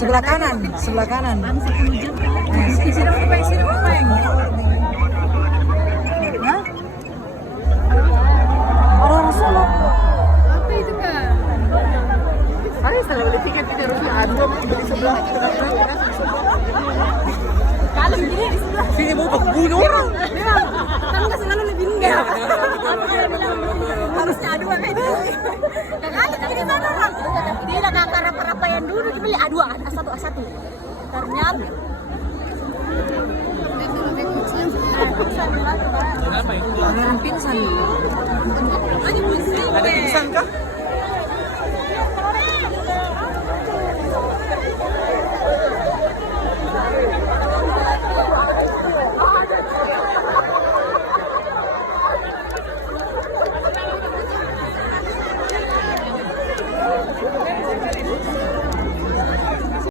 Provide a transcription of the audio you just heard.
Sebelah kanan, sebelah kanan. Sini Upeng. Hah? Orang Solo. Apa itu Kak? Saya salah beli tiket kita harusnya ada beli sebelah tengah-tengah. Kalau begini di sebelah. Sini mau bunuh orang. Memang kan nggak selalu lebih enggak. Harusnya aduan aja. Dan ada di sana orang. Dia ada apa yang dulu dibeli aduan A1. Ternyata Orang pingsan. Ada pingsan kah?